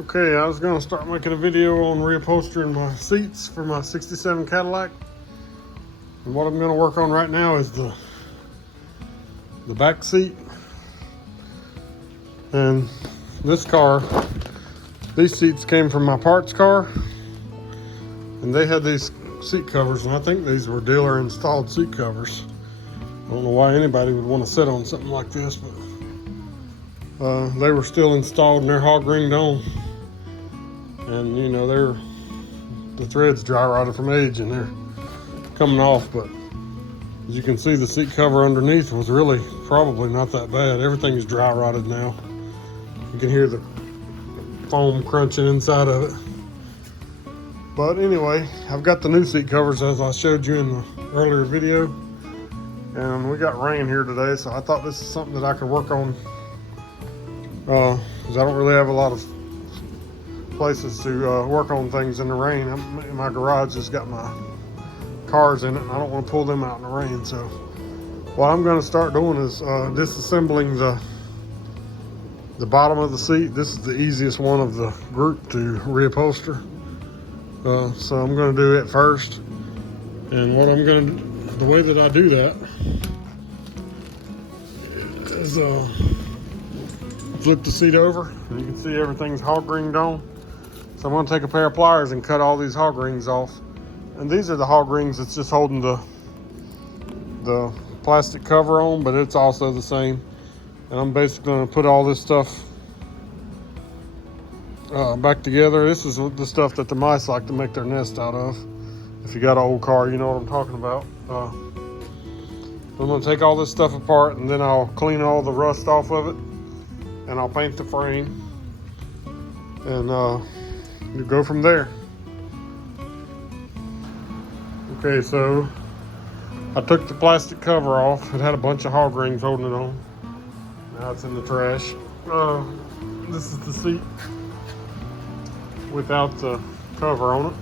Okay, I was gonna start making a video on reupholstering my seats for my 67 Cadillac. And what I'm gonna work on right now is the back seat. And this car, these seats came from my parts car. And they had these seat covers, and I think these were dealer installed seat covers. I don't know why anybody would want to sit on something like this, but they were still installed and they're hog ringed on. And you know, the threads dry rotted from age and they're coming off, but as you can see, the seat cover underneath was really probably not that bad. Everything is dry rotted now. You can hear the foam crunching inside of it. But anyway, I've got the new seat covers as I showed you in the earlier video. And we got rain here today, so I thought this is something that I could work on. Because I don't really have a lot of places to work on things in the rain. My garage has got my cars in it, and I don't want to pull them out in the rain. So what I'm going to start doing is disassembling the bottom of the seat. This is the easiest one of the group to reupholster. So I'm going to do it first. And what I'm going to, the way that I do that is flip the seat over, and you can see everything's hog ringed on. So I'm going to take a pair of pliers and cut all these hog rings off. And these are the hog rings that's just holding the plastic cover on, but it's also the same. And I'm basically going to put all this stuff back together. This is the stuff that the mice like to make their nest out of. If you got an old car, you know what I'm talking about. I'm going to take all this stuff apart, and then I'll clean all the rust off of it, and I'll paint the frame, and you go from there. Okay, so I took the plastic cover off. It had a bunch of hog rings holding it on. Now it's in the trash. This is the seat without the cover on it.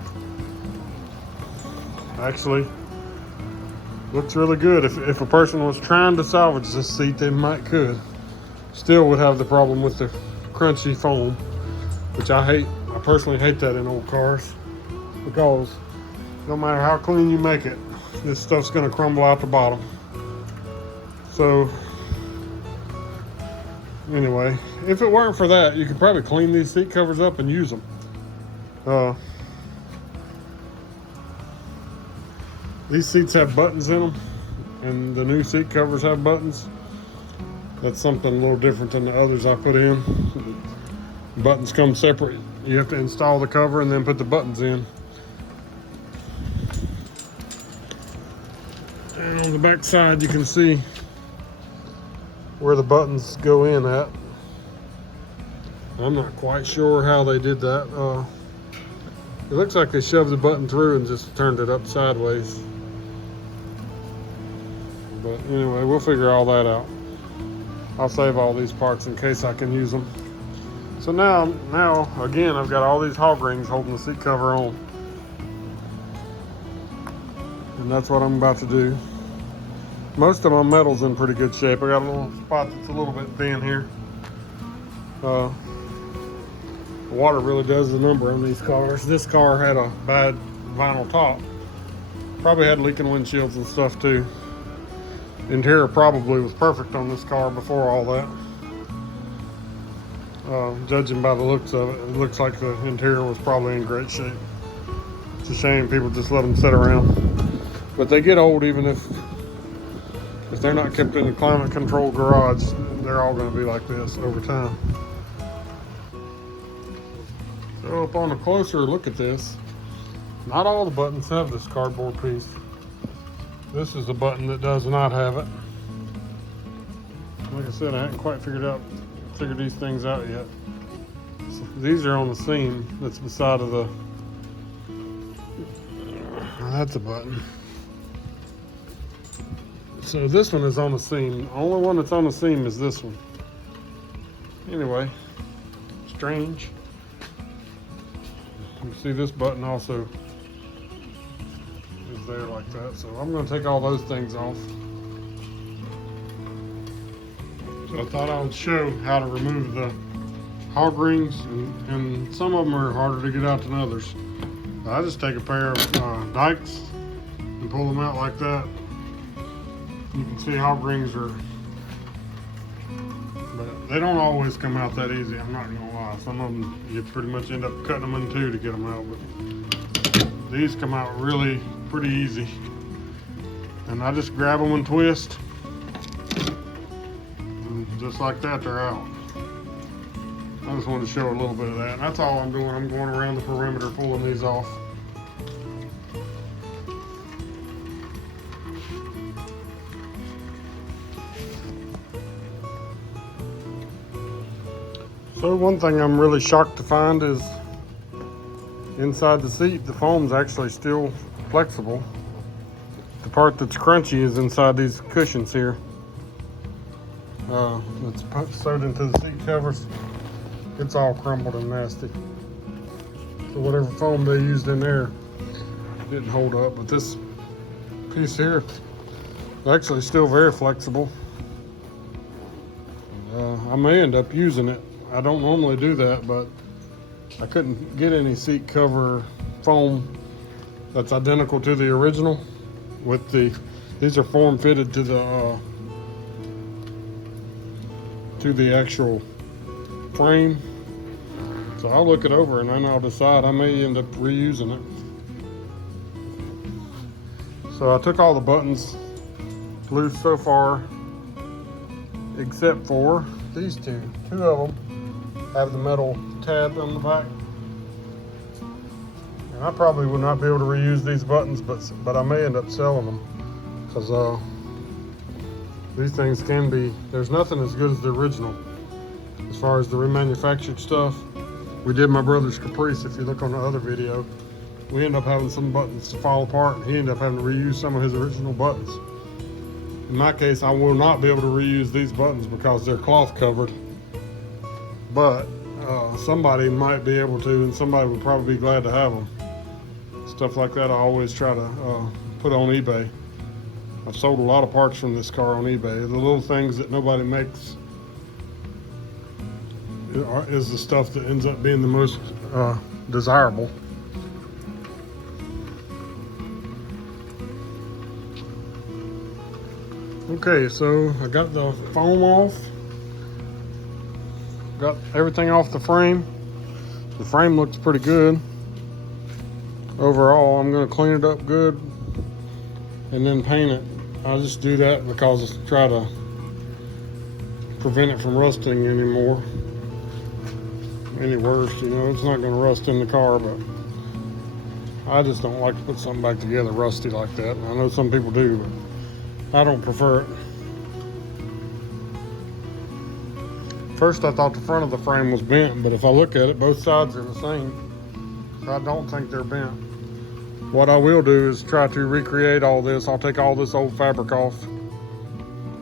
Actually, looks really good. If a person was trying to salvage this seat, they could. Still would have the problem with the crunchy foam, which I hate. I personally hate that in old cars, because no matter how clean you make it, this stuff's gonna crumble out the bottom. So anyway, if it weren't for that, you could probably clean these seat covers up and use them. These seats have buttons in them, and the new seat covers have buttons. That's something a little different than the others I put in. Buttons come separate. You have to install the cover and then put the buttons in. And on the back side, you can see where the buttons go in at. I'm not quite sure how they did that. It looks like they shoved the button through and just turned it up sideways. But anyway, we'll figure all that out. I'll save all these parts in case I can use them. So now again, I've got all these hog rings holding the seat cover on. And that's what I'm about to do. Most of my metal's in pretty good shape. I got a little spot that's a little bit thin here. The water really does the number on these cars. This car had a bad vinyl top. Probably had leaking windshields and stuff too. Interior probably was perfect on this car before all that. Judging by the looks of it, it looks like the interior was probably in great shape. It's a shame people just let them sit around. But they get old, even if they're not kept in a climate controlled garage. They're all going to be like this over time. So upon a closer look at this, not all the buttons have this cardboard piece. This is the button that does not have it. Like I said, I haven't quite figured these things out yet. So these are on the seam that's beside of the, that's a button. So this one is on the seam. The only one that's on the seam is this one. Anyway, strange. You see this button also is there like that. So I'm going to take all those things off. So I thought I would show how to remove the hog rings, and some of them are harder to get out than others. I just take a pair of dikes and pull them out like that. You can see hog rings are, but they don't always come out that easy, I'm not gonna lie. Some of them, you pretty much end up cutting them in two to get them out, but these come out really pretty easy. And I just grab them and twist, and just like that, they're out. I just wanted to show a little bit of that. And that's all I'm doing. I'm going around the perimeter pulling these off. So one thing I'm really shocked to find is inside the seat, the foam's actually still flexible. The part that's crunchy is inside these cushions here. It's sewed into the seat covers. It's all crumbled and nasty. So whatever foam they used in there didn't hold up, but this piece here is actually still very flexible. I may end up using it. I don't normally do that, but I couldn't get any seat cover foam that's identical to the original. With these are form fitted to the actual frame. So I'll look it over and then I'll decide. I may end up reusing it. So I took all the buttons loose so far, except for these two. Two of them have the metal tab on the back. And I probably would not be able to reuse these buttons, but I may end up selling them, because these things can be, there's nothing as good as the original as far as the remanufactured stuff. We did my brother's Caprice. If you look on the other video, we end up having some buttons to fall apart, and he ended up having to reuse some of his original buttons. In my case, I will not be able to reuse these buttons because they're cloth covered, but somebody might be able to, and somebody would probably be glad to have them. Stuff like that I always try to put on eBay. I've sold a lot of parts from this car on eBay. The little things that nobody makes is the stuff that ends up being the most desirable. Okay, so I got the foam off. Got everything off the frame. The frame looks pretty good. Overall, I'm gonna clean it up good and then paint it. I'll just do that because I try to prevent it from rusting anymore. Any worse, you know, it's not gonna rust in the car, but I just don't like to put something back together rusty like that. I know some people do, but I don't prefer it. First, I thought the front of the frame was bent, but if I look at it, both sides are the same. So I don't think they're bent. What I will do is try to recreate all this. I'll take all this old fabric off.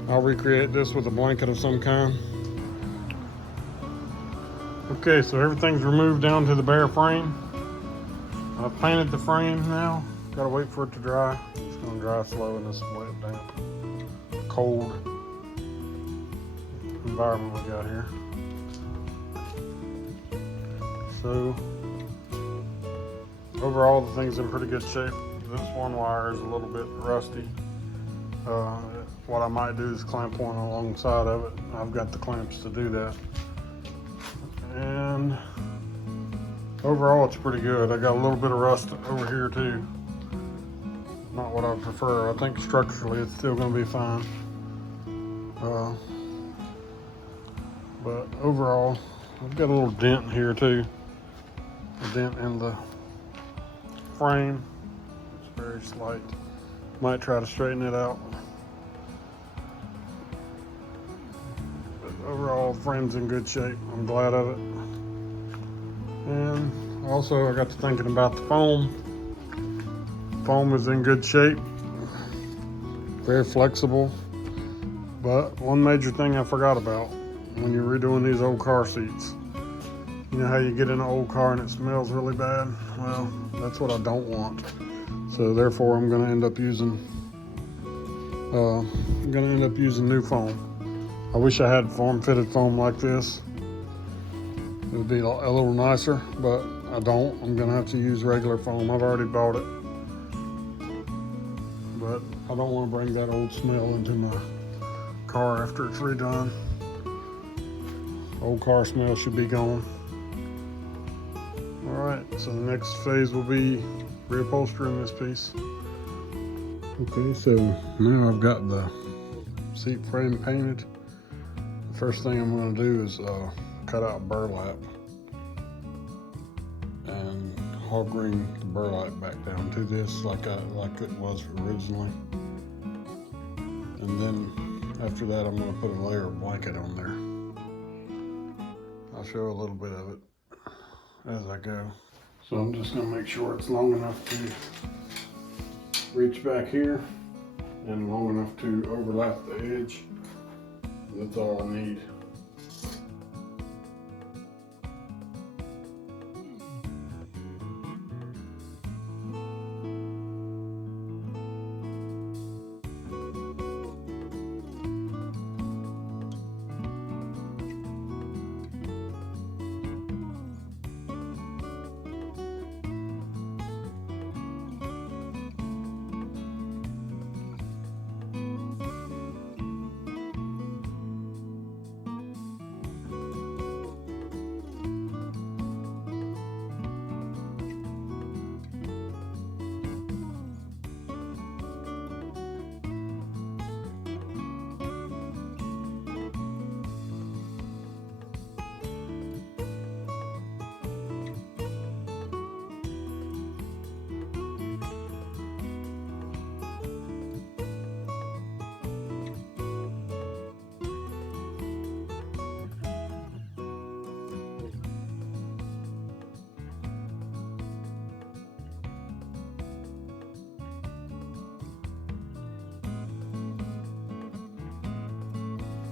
I'll recreate this with a blanket of some kind. Okay, so everything's removed down to the bare frame. I've painted the frame now. Gotta wait for it to dry. It's gonna dry slow in this wet, damp, cold environment we got here. So overall, the thing's in pretty good shape. This one wire is a little bit rusty. What I might do is clamp one alongside of it. I've got the clamps to do that. And overall, it's pretty good. I got a little bit of rust over here too. Not what I prefer. I think structurally it's still going to be fine. But overall, I've got a little dent here too. A dent in the frame. It's very slight. Might try to straighten it out. But overall, the frame's in good shape. I'm glad of it. And also, I got to thinking about the foam. Foam is in good shape. Very flexible. But one major thing I forgot about when you're redoing these old car seats. You know how you get in an old car and it smells really bad? Well, that's what I don't want. So therefore, I'm gonna end up using new foam. I wish I had form-fitted foam like this. it would be a little nicer, but I don't. I'm gonna have to use regular foam. I've already bought it. But I don't want to bring that old smell into my car after it's redone. Old car smell should be gone. Alright, so the next phase will be reupholstering this piece. Okay, so now I've got the seat frame painted. The first thing I'm going to do is cut out burlap and hog ring the burlap back down to this like it was originally. And then after that I'm going to put a layer of blanket on there. I'll show a little bit of it as I go. So I'm just going to make sure it's long enough to reach back here and long enough to overlap the edge. That's all I need.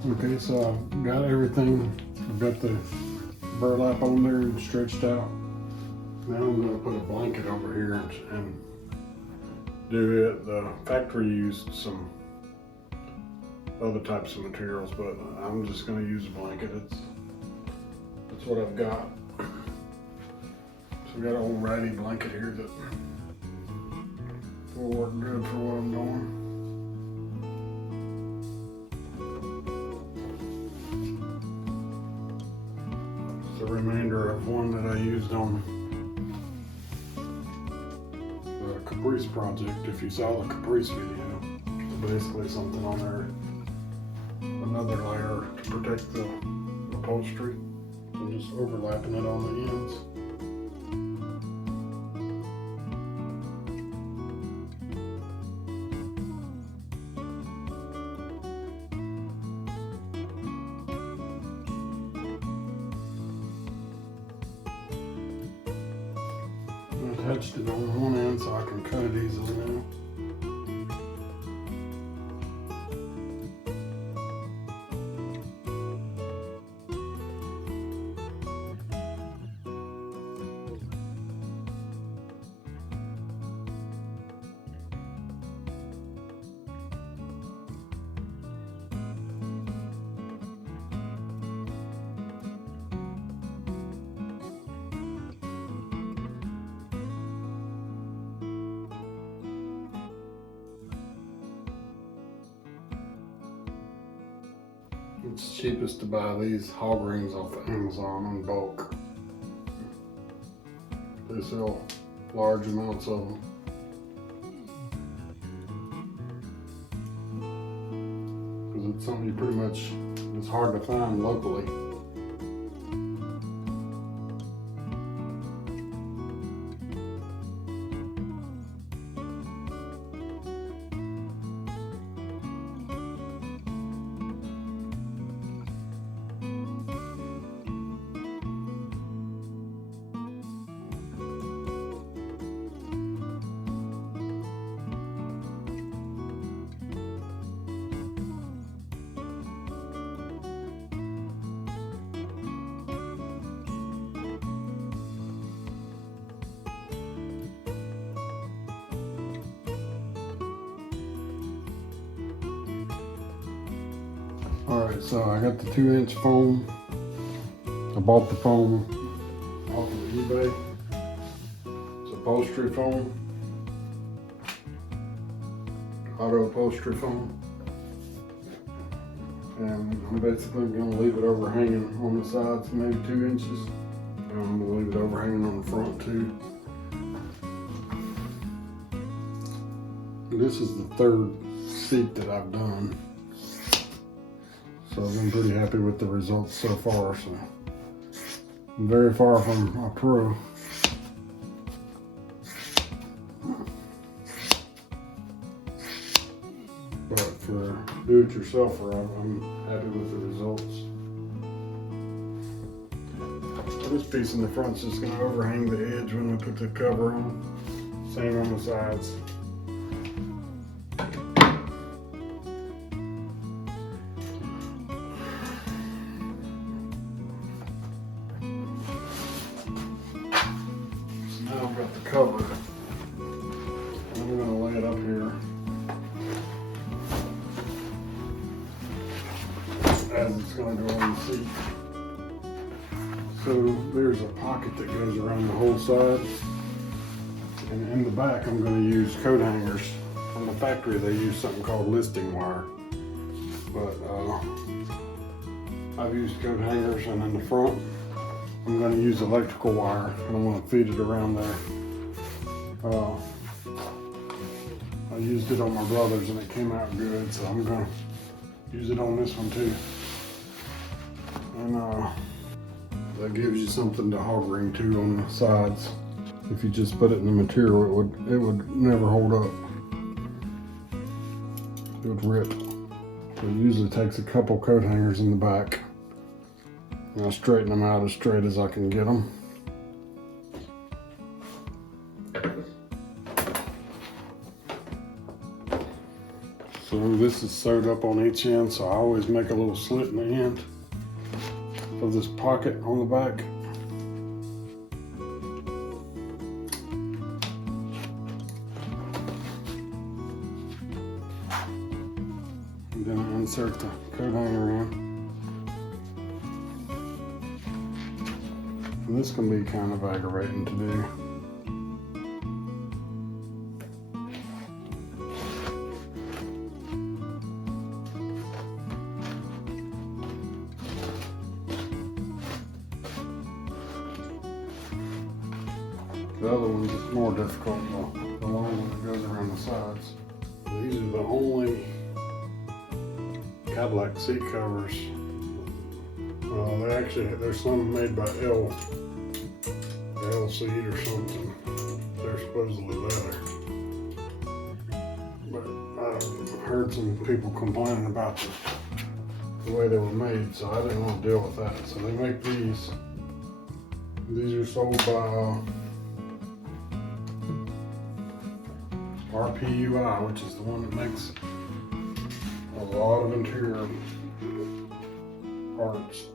Okay, so I've got everything. I've got the burlap on there and stretched out. Now I'm going to put a blanket over here and do it. The factory used some other types of materials, but I'm just going to use a blanket. That's what I've got. So we got an old ratty blanket here that will work good for what I'm doing. The remainder of one that I used on the Caprice project. If you saw the Caprice video, basically something on there, another layer to protect the upholstery, and just overlapping it on the ends. I touched it on one end so I can cut it easily now. It's cheapest to buy these hog rings off of Amazon in bulk. They sell large amounts of them. Because it's something you pretty much, it's hard to find locally. Alright, so I got the 2-inch foam I bought the foam off of eBay. It's upholstery foam. Auto upholstery foam. And I'm basically going to leave it overhanging on the sides, maybe 2 inches. And I'm going to leave it overhanging on the front too. And this is the 3rd seat that I've done. So I've been pretty happy with the results so far. So I'm very far from a pro. But for do-it-yourselfer, I'm happy with the results. This piece in the front is just going to overhang the edge when I put the cover on. Same on the sides. So now I've got the cover. I'm going to lay it up here. As it's going to go on the seat. So there's a pocket that goes around the whole side. And in the back I'm going to use coat hangers. From the factory they use something called listing wire. But I've used coat hangers, and in the front I'm going to use electrical wire, and I'm going to feed it around there. I used it on my brother's and it came out good, so I'm going to use it on this one too. And that gives you something to hog ring to on the sides. If you just put it in the material, it would never hold up. It would rip. So it usually takes a couple coat hangers in the back. And I straighten them out as straight as I can get them. So this is sewed up on each end, so I always make a little slit in the end of this pocket on the back. And then I insert the coat hanger in. And this can be kind of aggravating to do. The other one's just more difficult, the long one that goes around the sides. These are the only Cadillac seat covers. There's some made by L seat or something. They're supposedly leather. But I've heard some people complaining about the way they were made, so I didn't want to deal with that. So they make these. These are sold by RPUI, which is the one that makes a lot of interior parts.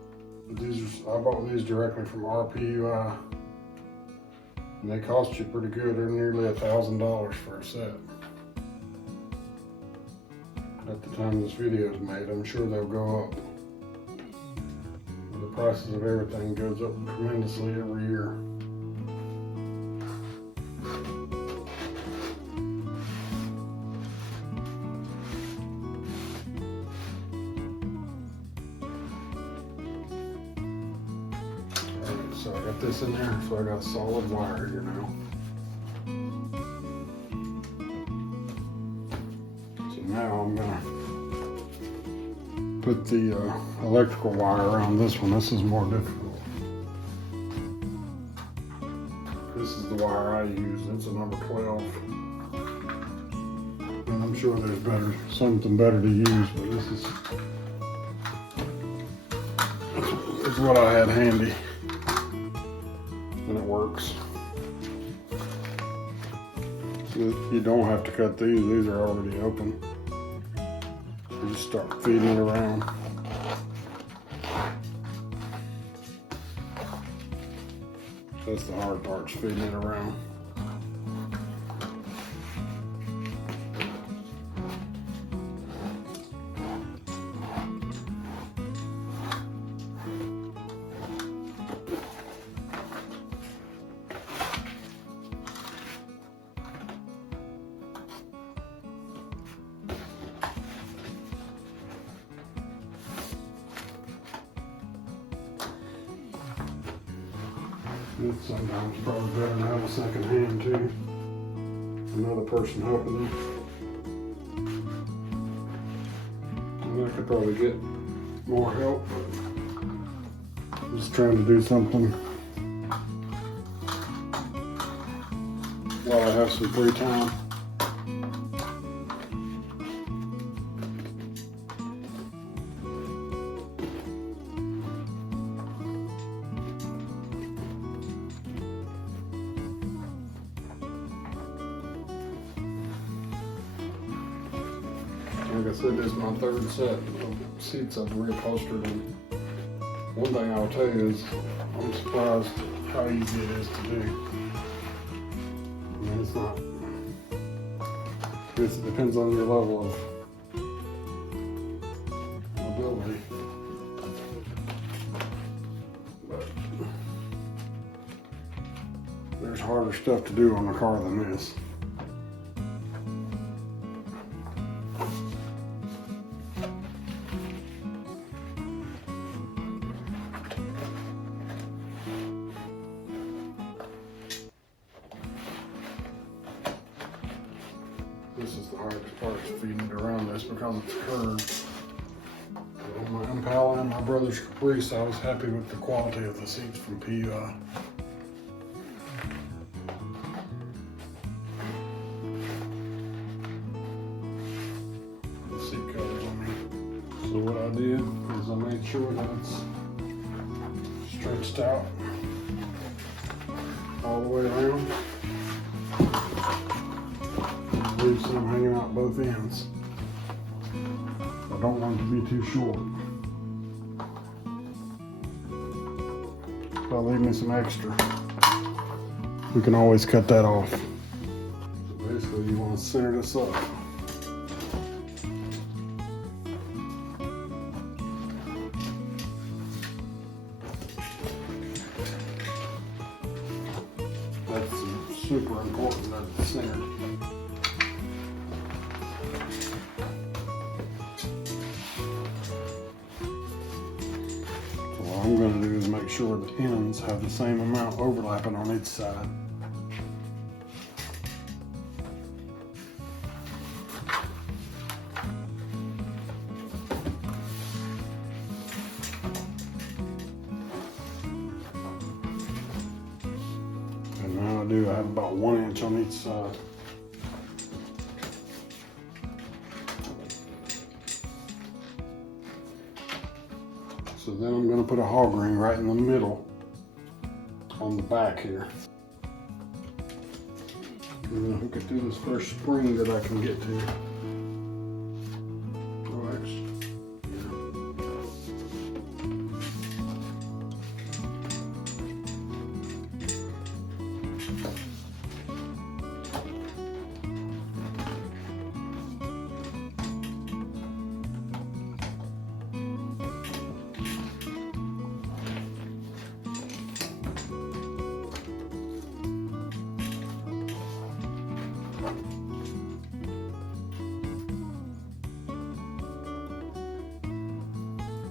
But I bought these directly from RPUI, and they cost you pretty good. They're nearly $1,000 for a set. At the time this video is made, I'm sure they'll go up. The prices of everything goes up tremendously every year. So I got this in there, so I got solid wire here now. So now I'm gonna put the electrical wire around this one. This is more difficult. This is the wire I use. It's a number 12. And I'm sure there's something better to use, but this is what I had handy. And it works. So you don't have to cut these. These are already open. You just start feeding it around. That's the hard part, feeding it around. It's sometimes probably better to have a second hand too. Another person helping you. And I could probably get more help, but I'm just trying to do something while I have some free time. Like I said, this is my third set of seats I've reupholstered, and one thing I'll tell you is I'm surprised how easy it is to do. I mean, it's not, it depends on your level of ability. But there's harder stuff to do on a car than this. This is the hardest part, is feeding it around this because it's curved. On my Impala and my brother's Caprice, I was happy with the quality of the seats from PUI. The seat covers, I mean. So what I did is I made sure that it's stretched out all the way around. Leave some hanging out both ends. I don't want it to be too short. So I'll leave me some extra. We can always cut that off. So basically you want to center this up. That's super important that it's centered. What I'm going to do is make sure the ends have the same amount overlapping on each side. And now I have about 1 inch on each side. So then I'm going to put a hog ring right in the middle on the back here. I'm going to hook it through this first spring that I can get to. Oh, actually,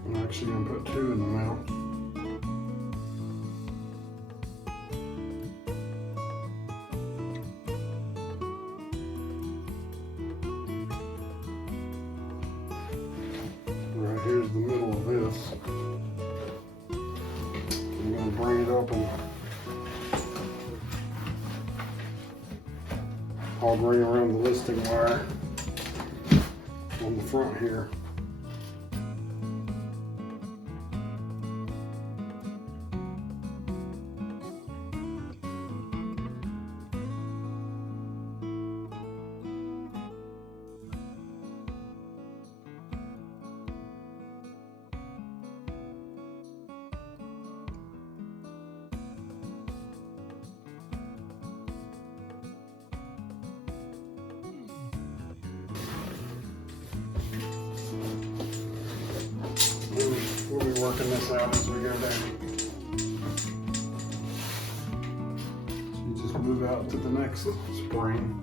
I'm actually going to put 2 in the middle. Right here's the middle of this. I'm going to bring it up and hog ring around the listing wire on the front here. We'll be working this out as we go down. You just move out to the next spring.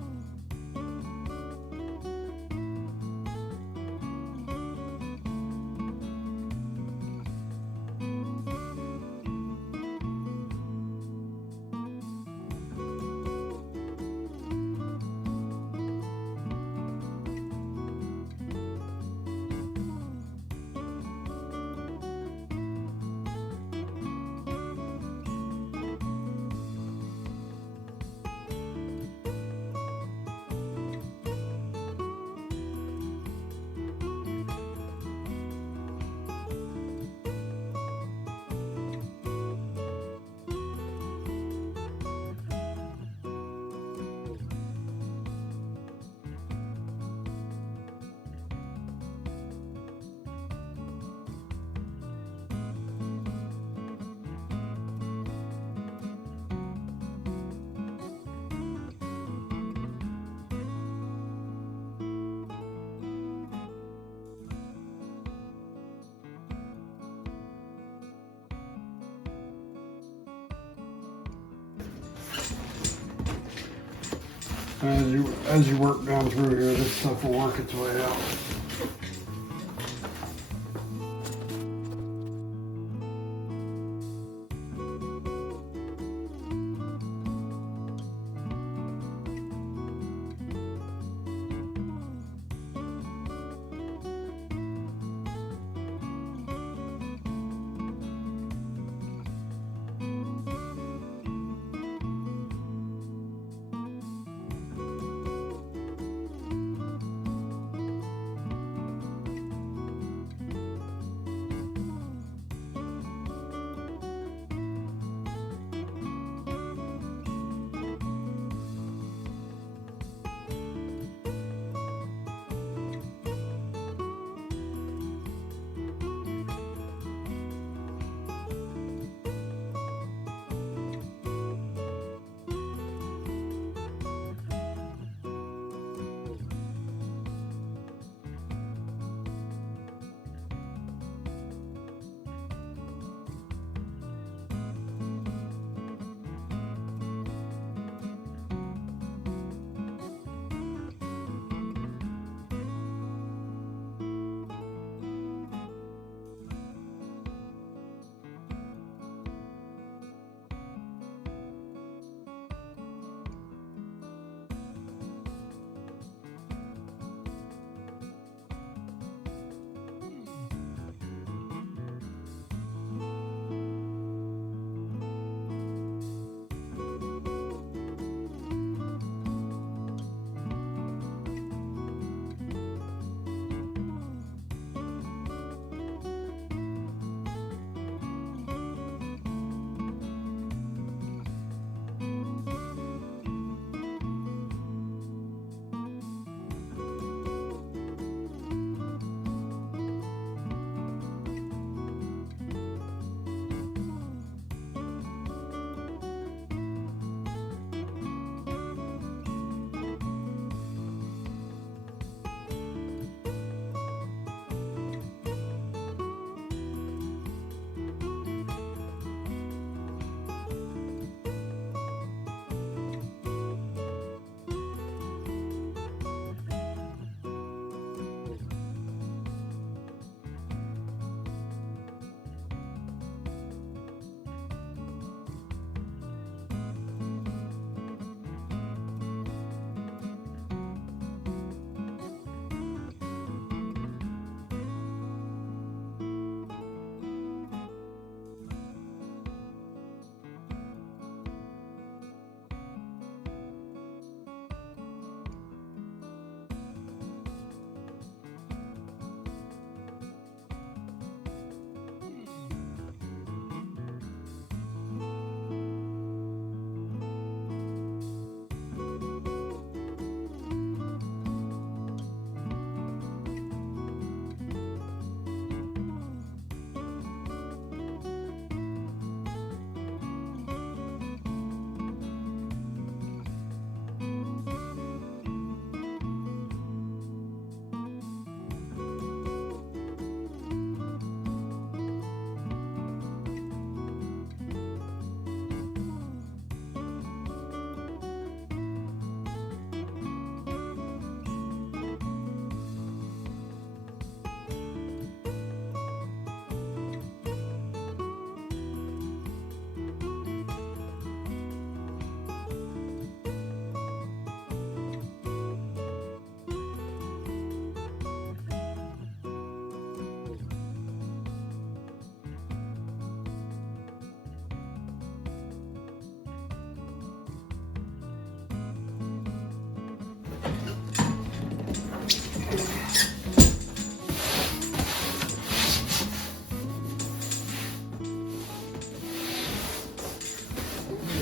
And as you work down through here, this stuff will work its way out.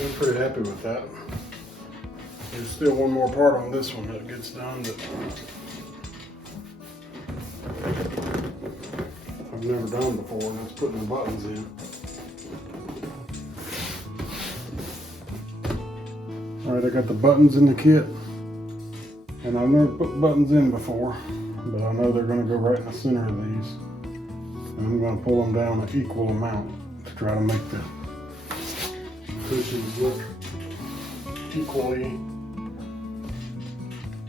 I'm pretty happy with that. There's still one more part on this one that gets done that I've never done before, and that's putting the buttons in. Alright, I got the buttons in the kit, and I've never put buttons in before, but I know they're going to go right in the center of these. And I'm going to pull them down an equal amount to try to make the cushions look equally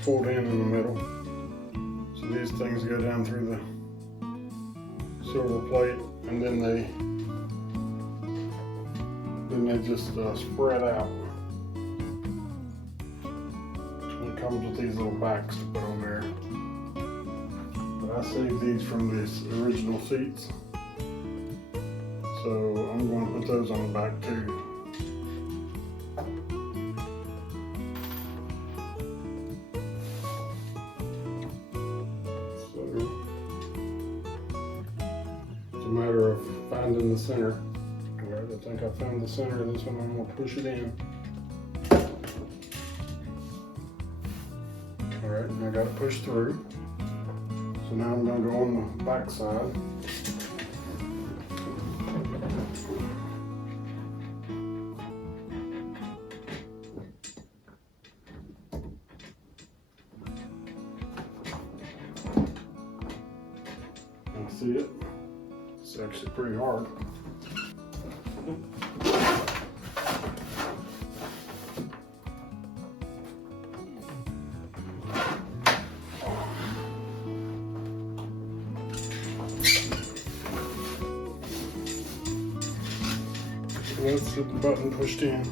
fold in the middle. So these things go down through the silver plate, and then they just spread out. It comes with these little backs to put on there. But I saved these from these original seats, so I'm going to put those on the back too. So it's a matter of finding the center. Alright, I think I found the center of this one. I'm going to push it in. Alright, and I got it pushed through. So now I'm going to go on the back side. You see it? It's actually pretty hard. Let's get the button pushed in.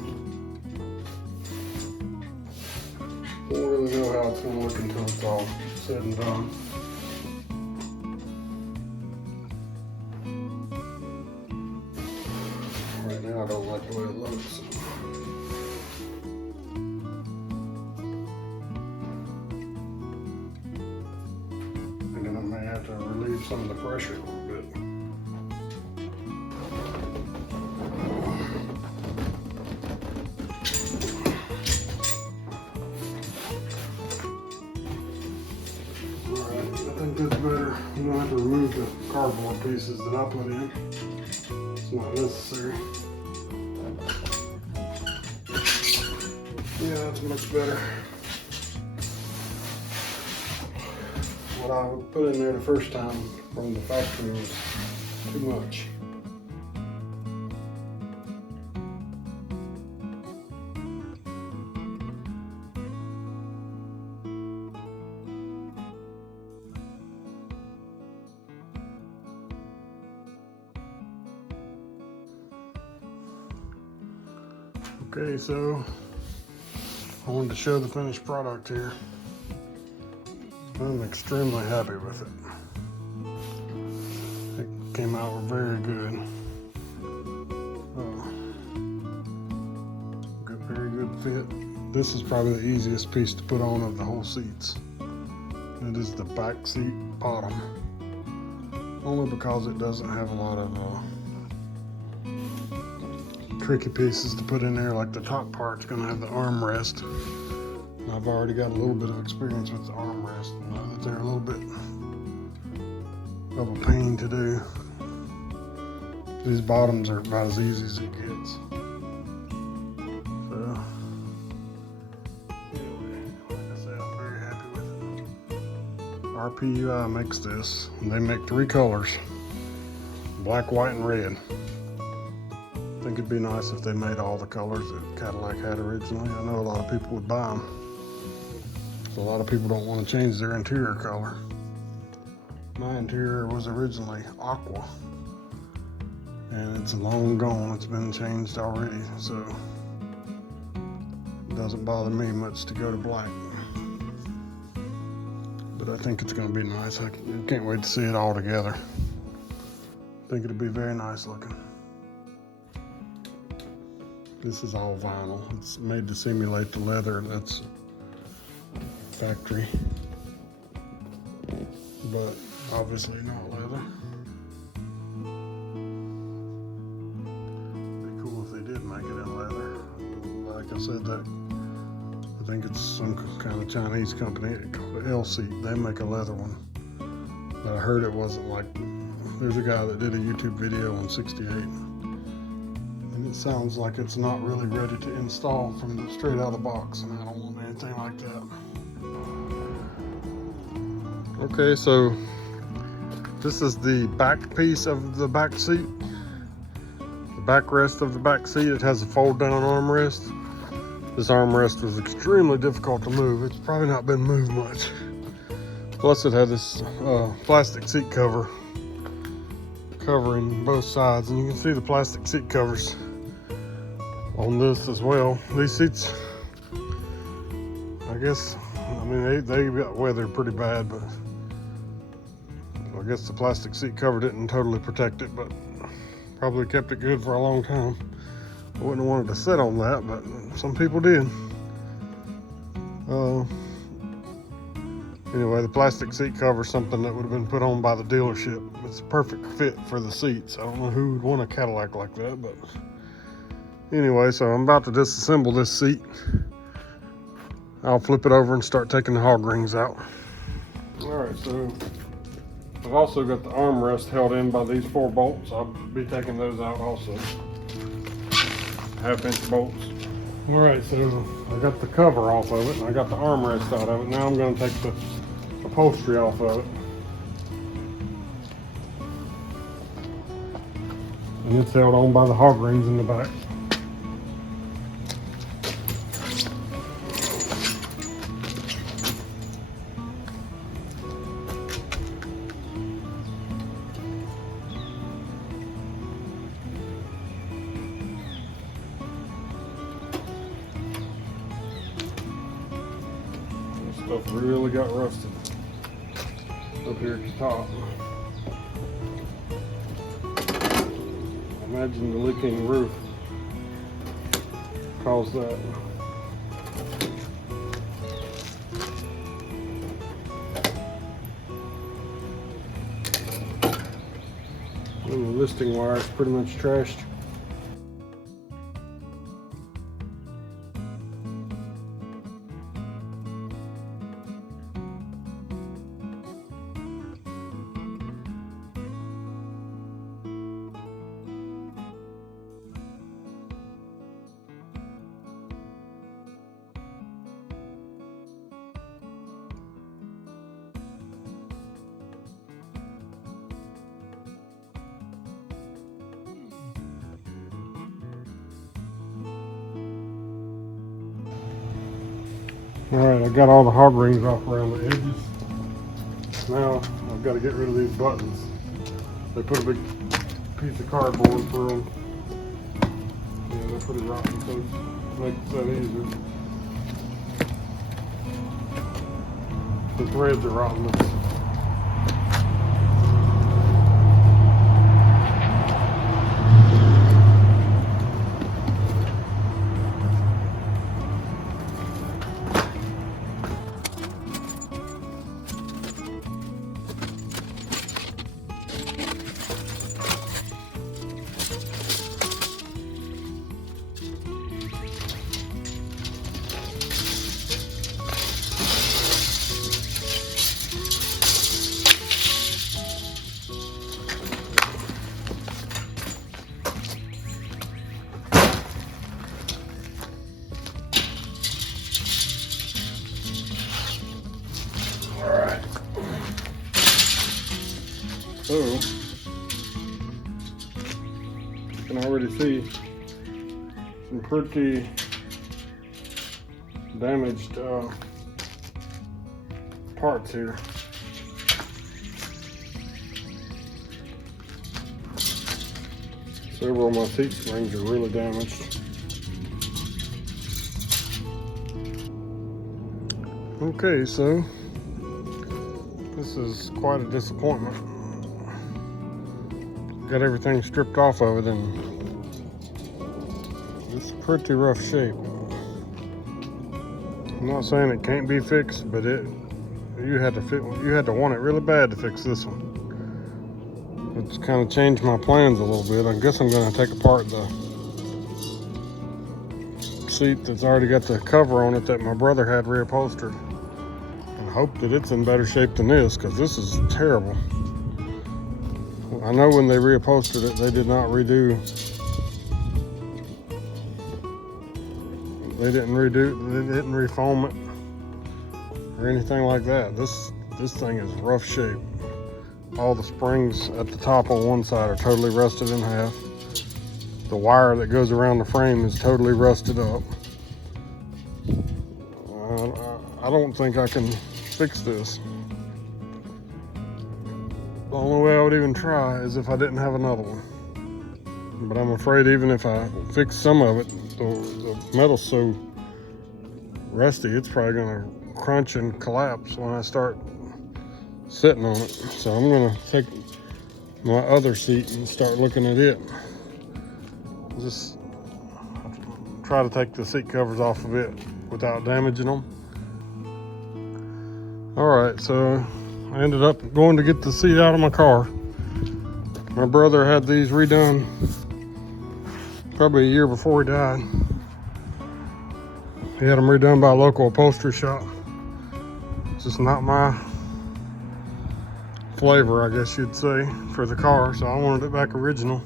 Won't really know how it's going to look until it's all said and done. Right now I don't like the way it looks. And then I may have to relieve some of the pressure a little bit. I think that's better. I'm going to have to remove the cardboard pieces that I put in. It's not necessary. Yeah, that's much better. What I put in there the first time from the factory was too much. Okay, so I wanted to show the finished product here. I'm extremely happy with it. It came out very good. Very good fit. This is probably the easiest piece to put on of the whole seats. It is the back seat bottom. Only because it doesn't have a lot of tricky pieces to put in there, like the top part's gonna have the armrest. I've already got a little bit of experience with the armrest, and I know that they're a little bit of a pain to do. These bottoms are about as easy as it gets. So, anyway, like I said, I'm very happy with it. RPUI makes this, and they make 3 colors: black, white, and red. I think it'd be nice if they made all the colors that Cadillac had originally. I know a lot of people would buy them. So a lot of people don't want to change their interior color. My interior was originally aqua, and it's long gone. It's been changed already, so it doesn't bother me much to go to black. But I think it's going to be nice. I can't wait to see it all together. I think it'll be very nice looking. This is all vinyl. It's made to simulate the leather that's factory, but obviously not leather. It'd be cool if they did make it in leather. Like I said, that I think it's some kind of Chinese company called L-Seat. They make a leather one, but I heard it wasn't like. There's a guy that did a YouTube video on 68. It sounds like it's not really ready to install from straight out of the box, and I don't want anything like that. Okay, so this is the back piece of the back seat. The backrest of the back seat. It has a fold down armrest. This armrest was extremely difficult to move. It's probably not been moved much. Plus it had this plastic seat cover covering both sides, and you can see the plastic seat covers on this as well. These seats, I guess, I mean, they got weathered pretty bad, but I guess the plastic seat cover didn't totally protect it, but probably kept it good for a long time. I wouldn't have wanted to sit on that, but some people did. Anyway, the plastic seat cover is something that would have been put on by the dealership. It's a perfect fit for the seats. I don't know who would want a Cadillac like that, but anyway, so I'm about to disassemble this seat. I'll flip it over and start taking the hog rings out. All right, so I've also got the armrest held in by these 4 bolts. I'll be taking those out also. 1/2-inch bolts. All right, so I got the cover off of it and I got the armrest out of it. Now I'm going to take the upholstery off of it. And it's held on by the hog rings in the back. Stuff really got rusted up here at the top. Imagine the leaking roof caused that. And the listing wire is pretty much trashed. All right, I got all the hog rings off around the edges. Now I've got to get rid of these buttons. They put a big piece of cardboard through them. Yeah, they're pretty rotten, so it makes that easier. The threads are rotten. So, you can already see some pretty damaged parts here. Several of my seat springs are really damaged. Okay, so this is quite a disappointment. Got everything stripped off of it and it's pretty rough shape. I'm not saying it can't be fixed, but you had to want it really bad to fix this one. It's kind of changed my plans a little bit. I guess I'm going to take apart the seat that's already got the cover on it that my brother had reupholstered, and hope that it's in better shape than this, because this is terrible. I know when they reupholstered it, they did not redo. They didn't refoam it or anything like that. This thing is rough shape. All the springs at the top on one side are totally rusted in half. The wire that goes around the frame is totally rusted up. I don't think I can fix this. The only way I would even try is if I didn't have another one. But I'm afraid even if I fix some of it, the metal's so rusty, it's probably gonna crunch and collapse when I start sitting on it. So I'm gonna take my other seat and start looking at it. Just try to take the seat covers off of it without damaging them. All right, so I ended up going to get the seat out of my car. My brother had these redone probably a year before he died. He had them redone by a local upholstery shop. It's just not my flavor, I guess you'd say, for the car, so I wanted it back original.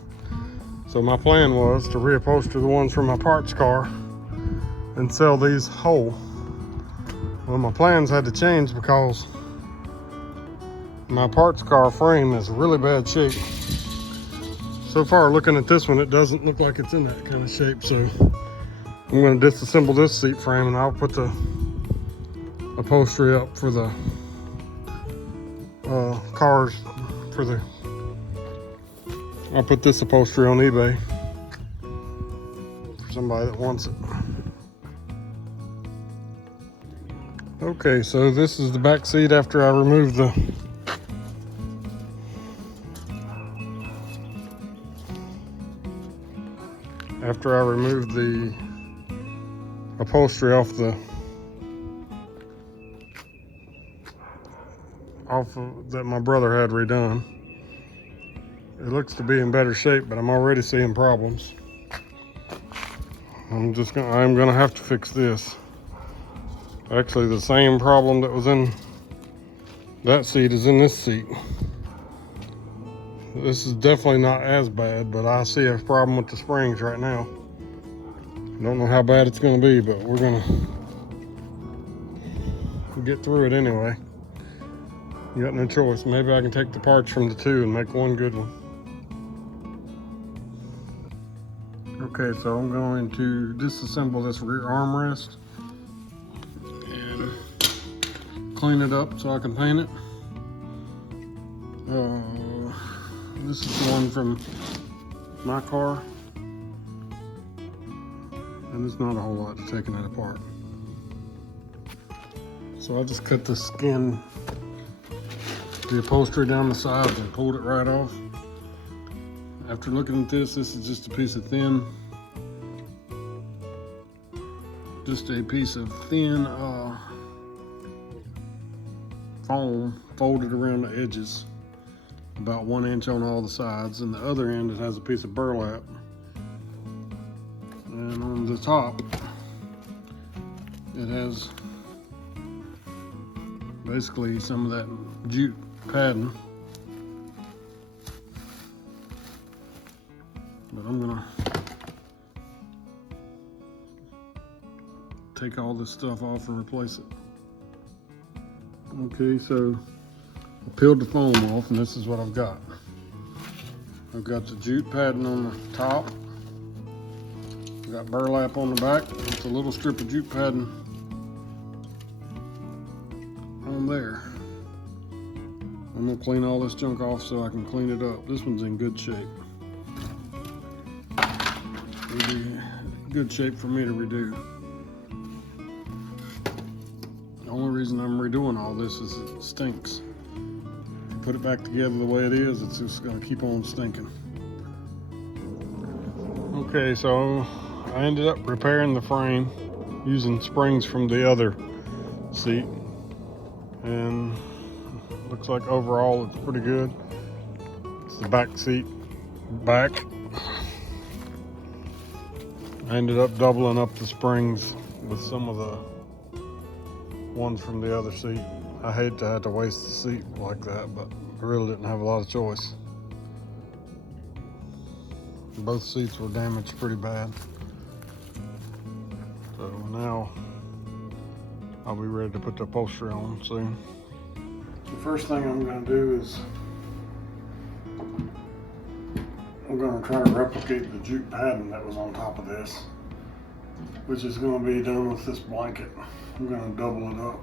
So my plan was to reupholster the ones from my parts car and sell these whole. Well, my plans had to change because my parts car frame is really bad shape. So far, looking at this one, it doesn't look like it's in that kind of shape, so I'm going to disassemble this seat frame and I'll put the upholstery up for the cars. I'll put this upholstery on eBay for somebody that wants it. Okay, so this is the back seat after I removed the upholstery off of that my brother had redone. It looks to be in better shape, but I'm already seeing problems. I'm gonna have to fix this. Actually, the same problem that was in that seat is in this seat. This is definitely not as bad, but I see a problem with the springs right now. I don't know how bad it's gonna be, but we're gonna get through it anyway. You got no choice. Maybe I can take the parts from the two and make one good one. Okay, so I'm going to disassemble this rear armrest and clean it up so I can paint it. This is the one from my car, and there's not a whole lot to taking it apart. So I just cut the skin, the upholstery down the sides and pulled it right off. After looking at this is just a piece of thin foam folded around the edges, about 1 inch on all the sides, and the other end it has a piece of burlap, and on the top it has basically some of that jute padding. But I'm gonna take all this stuff off and replace it. Okay, so I peeled the foam off, and this is what I've got. I've got the jute padding on the top. I've got burlap on the back. It's a little strip of jute padding on there. I'm gonna clean all this junk off so I can clean it up. This one's in good shape. It'll be good shape for me to redo. The only reason I'm redoing all this is it stinks. If you put it back together the way it is, it's just gonna keep on stinking. Okay, so I ended up repairing the frame using springs from the other seat, and looks like overall it's pretty good. It's the back seat back. I ended up doubling up the springs with some of the ones from the other seat. I hate to have to waste the seat like that, but I really didn't have a lot of choice. Both seats were damaged pretty bad. So now I'll be ready to put the upholstery on soon. The first thing I'm going to do is I'm going to try to replicate the jute padding that was on top of this. which is going to be done with this blanket. I'm going to double it up.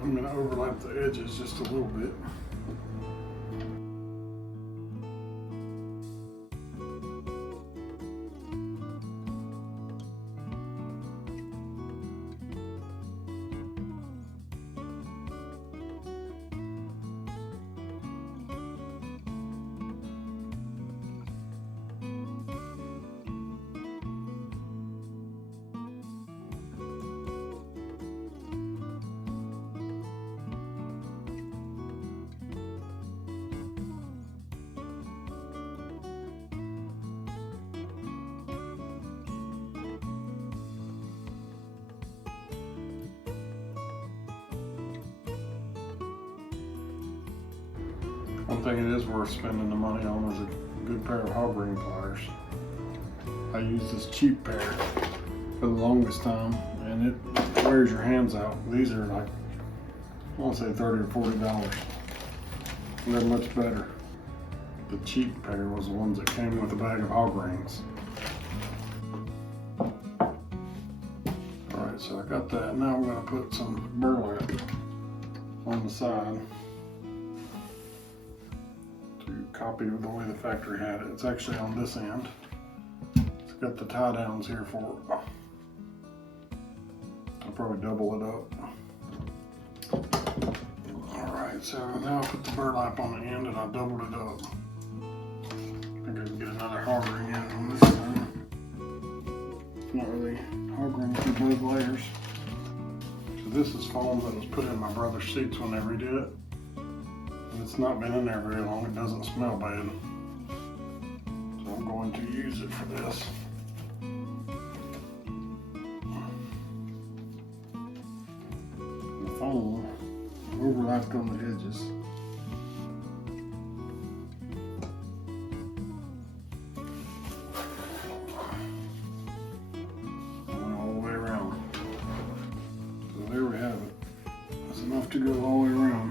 I'm going to overlap the edges just a little bit. One thing it is worth spending the money on is a good pair of hog ring pliers. I used this cheap pair for the longest time, and it wears your hands out. These are like, I want to say $30 or $40. They're much better. The cheap pair was the ones that came with a bag of hog rings. Alright, so I got that. Now I'm going to put some burlap on the side to copy the way the factory had it. It's actually on this end. It's got the tie downs here for it. I'll probably double it up. Alright, so now I put the burlap on the end and I doubled it up. I think I can get another hog ring in on this one. It's not really hog ring through both layers. So this is foam that was put in my brother's seats when they redid it. It's not been in there very long. It doesn't smell bad. So I'm going to use it for this. The foam overlapped on the edges. Went all the way around. So there we have it. That's enough to go all the way around.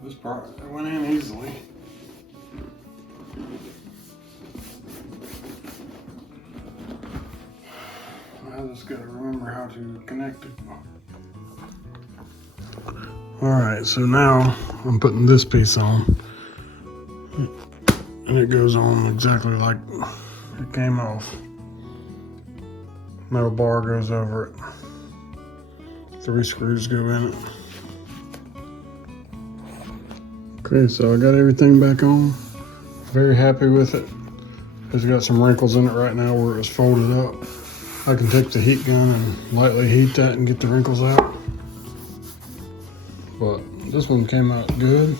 This part went in easily. I just gotta remember how to connect it. Alright, so now I'm putting this piece on. And it goes on exactly like it came off. Metal bar goes over it. 3 screws go in it. Okay, so I got everything back on. Very happy with it. It's got some wrinkles in it right now where it was folded up. I can take the heat gun and lightly heat that and get the wrinkles out. But this one came out good.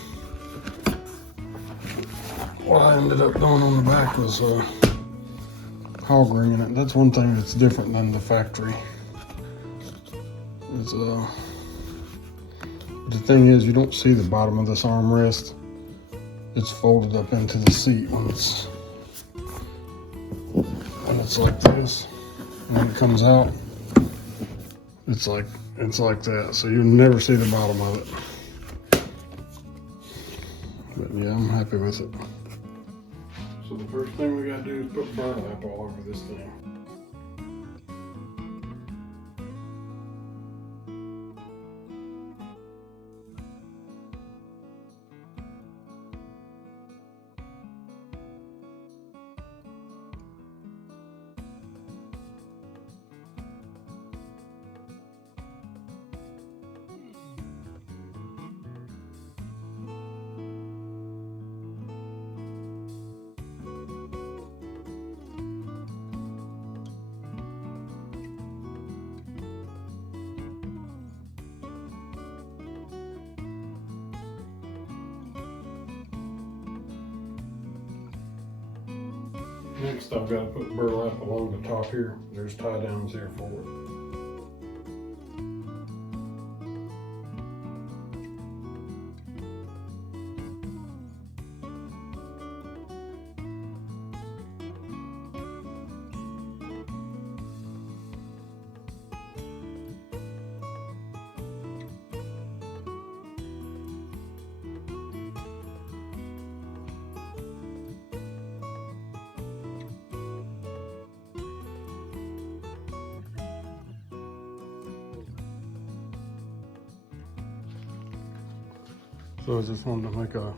What I ended up doing on the back was hog ringing it. That's one thing that's different than the factory. It's the thing is, you don't see the bottom of this armrest. It's folded up into the seat when it's like this. When it comes out, it's like that. So you never see the bottom of it. But yeah, I'm happy with it. So the first thing we gotta do is put burlap all over this thing. Next, I've got to put burlap along the top here. There's tie downs here for it. So I just wanted to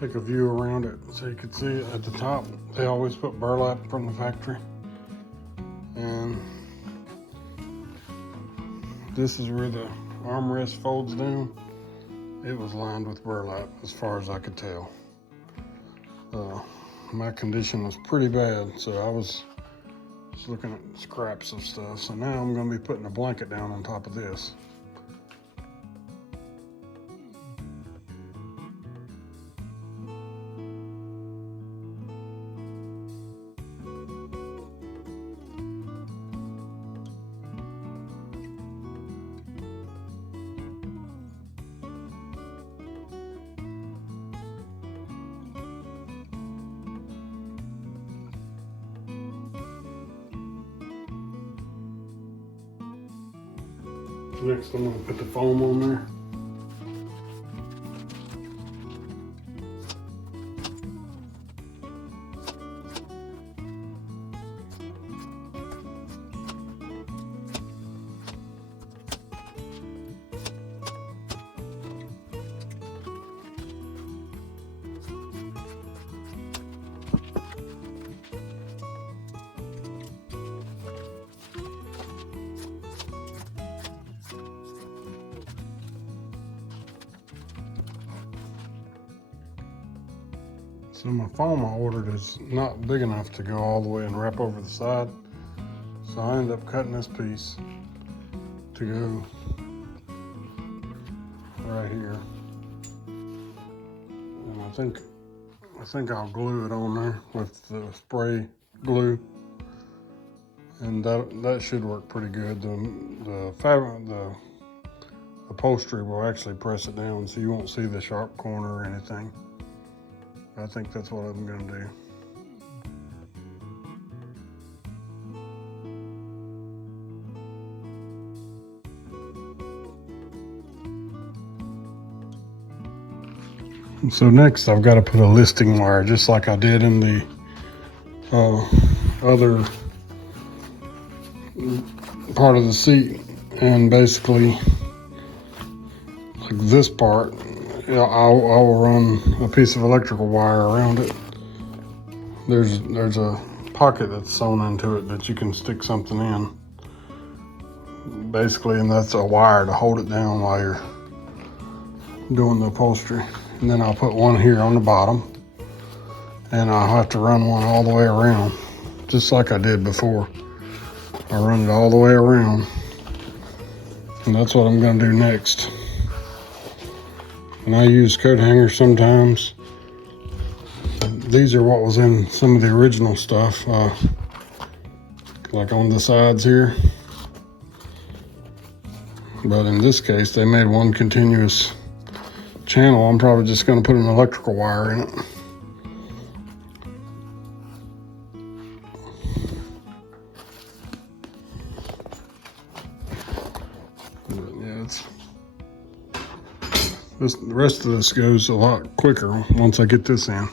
take a view around it so you could see it at the top. They always put burlap from the factory. And this is where the armrest folds down. It was lined with burlap as far as I could tell. My condition was pretty bad, so I was just looking at scraps of stuff. So now I'm gonna be putting a blanket down on top of this. Next, I'm going to put the foam on there. So my foam I ordered is not big enough to go all the way and wrap over the side. So I ended up cutting this piece to go right here. And I think I'll glue it on there with the spray glue. And that should work pretty good. The upholstery will actually press it down so you won't see the sharp corner or anything. I think that's what I'm going to do. So next I've got to put a listing wire just like I did in the other part of the seat, and basically like this part, I will run a piece of electrical wire around it. There's a pocket that's sewn into it that you can stick something in, basically, and that's a wire to hold it down while you're doing the upholstery. And then I'll put one here on the bottom, and I'll have to run one all the way around, just like I did before. I run it all the way around, and that's what I'm going to do next. And I use coat hangers sometimes. These are what was in some of the original stuff, like on the sides here. But in this case, they made one continuous channel. I'm probably just going to put an electrical wire in it. But yeah, the rest of this goes a lot quicker once I get this in.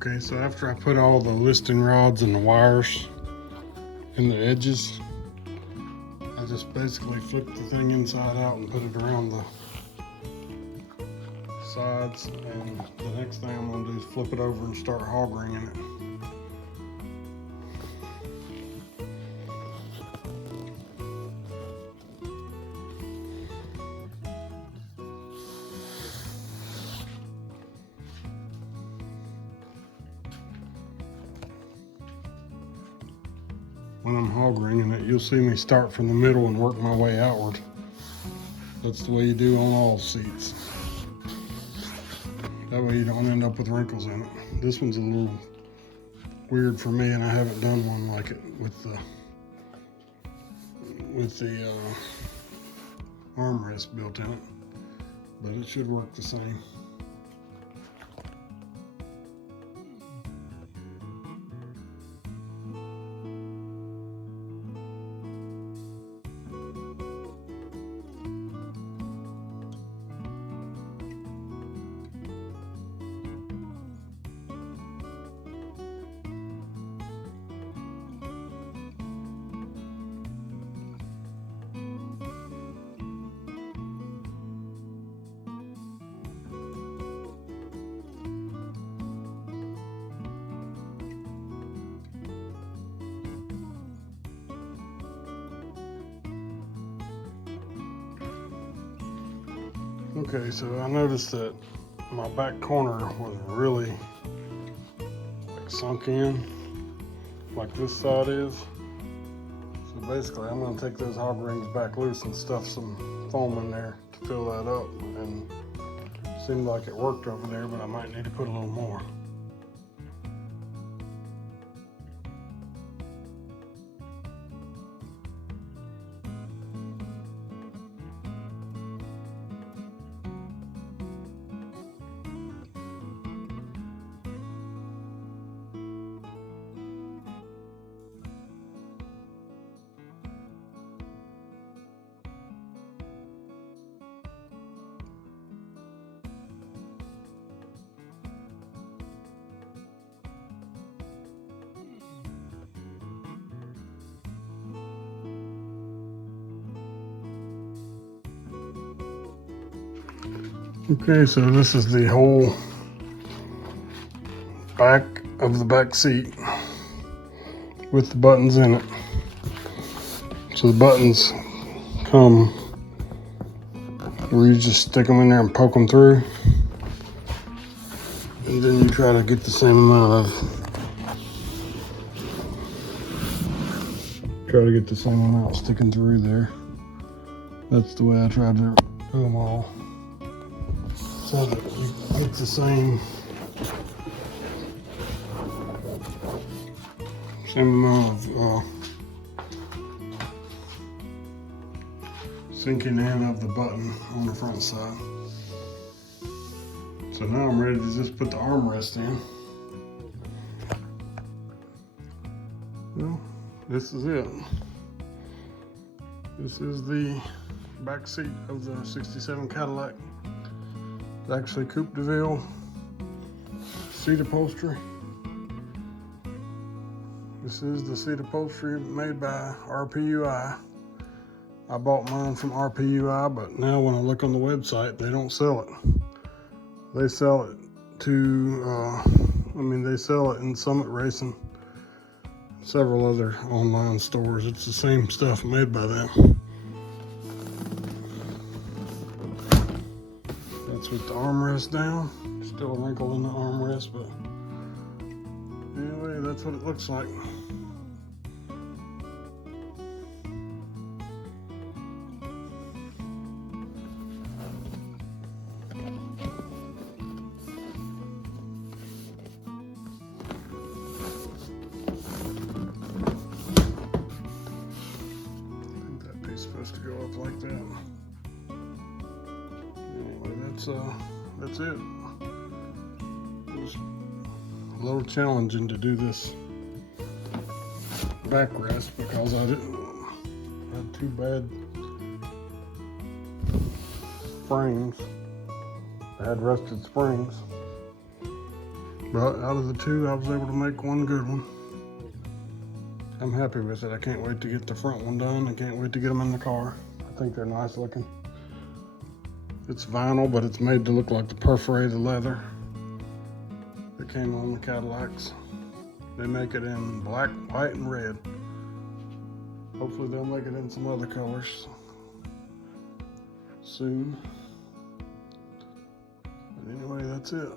Okay, so after I put all the listing rods and the wires in the edges, I just basically flip the thing inside out and put it around sides, and the next thing I'm gonna do is flip it over and start hog ringing it. When I'm hog ringing it, you'll see me start from the middle and work my way outward. That's the way you do on all seats. That way you don't end up with wrinkles in it. This one's a little weird for me, and I haven't done one like it with the armrest built in it, but it should work the same. Okay, so I noticed that my back corner was really like sunk in, like this side is. So basically I'm gonna take those hog rings back loose and stuff some foam in there to fill that up. And it seemed like it worked over there, but I might need to put a little more. Okay, so this is the whole back of the back seat with the buttons in it. So the buttons come where you just stick them in there and poke them through, and then you try to get the same amount sticking through there. That's the way I tried to do them all, so that you get the same amount of sinking in of the button on the front side. So now I'm ready to just put the armrest in. Well, this is it. This is the back seat of the 67 Cadillac. It's actually Coupe de Ville seat upholstery. This is the seat upholstery made by RPUI. I bought mine from RPUI, but now when I look on the website, they don't sell it. They sell it to, they sell it in Summit Racing, several other online stores. It's the same stuff made by them. That's with the armrest down. Still a wrinkle in the armrest, but anyway, that's what it looks like. Supposed to go up like that. Anyway, that's it. It was a little challenging to do this backrest because I had two bad springs. I had rusted springs, but out of the two, I was able to make one good one. I'm happy with it. I can't wait to get the front one done. I can't wait to get them in the car. I think they're nice looking. It's vinyl, but it's made to look like the perforated leather that came on the Cadillacs. They make it in black, white, and red. Hopefully they'll make it in some other colors soon. But anyway, that's it.